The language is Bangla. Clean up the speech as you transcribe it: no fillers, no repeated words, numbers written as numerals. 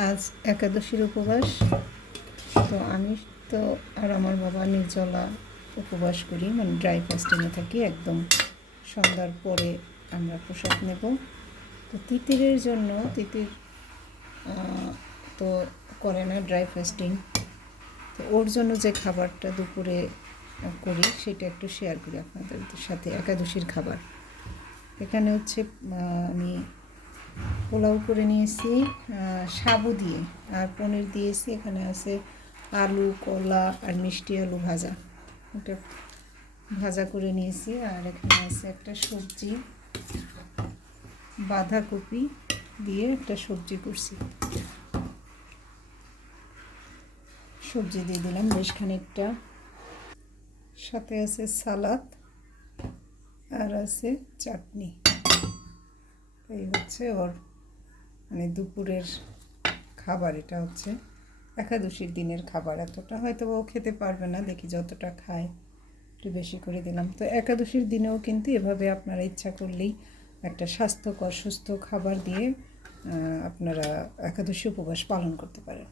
আজ একাদশীর উপবাস। তো আমি তো আর আমার বাবা নির্জলা উপবাস করি, মানে ড্রাই ফাস্টিংয়ে থাকি। একদম সন্ধ্যার পরে আমরা প্রসাদ নেব। তো তিতিরের জন্য, তিতির তো করে না ড্রাই ফাস্টিং, তো ওর জন্য যে খাবারটা দুপুরে করি সেটা একটু শেয়ার করি আপনাদের সাথে। একাদশীর খাবার এখানে হচ্ছে আমি পোলাও করে নিয়েছি সাবু দিয়ে, আর পনির দিয়েছি। এখানে আছে আলু, কলা আর মিষ্টি আলু ভাজা, এটা ভাজা করে নিয়েছি। আর এখানে আছে একটা সবজি, বাঁধাকপি দিয়ে একটা সবজি করছি। সবজি দিয়ে দিলাম বেশ খানিকটা, সাথে আছে সালাদ আর আছে চাটনি। এই হচ্ছে ওর মানে দুপুরের খাবার। এটা হচ্ছে একাদশীর দিনের খাবার। এতটা হয়তো ও খেতে পারবে না, দেখি যতটা খায় একটু বেশি করে দিলাম। তো একাদশীর দিনেও কিন্তু এভাবে আপনারা ইচ্ছা করলেই একটা স্বাস্থ্যকর সুস্থ খাবার দিয়ে আপনারা একাদশী উপবাস পালন করতে পারেন।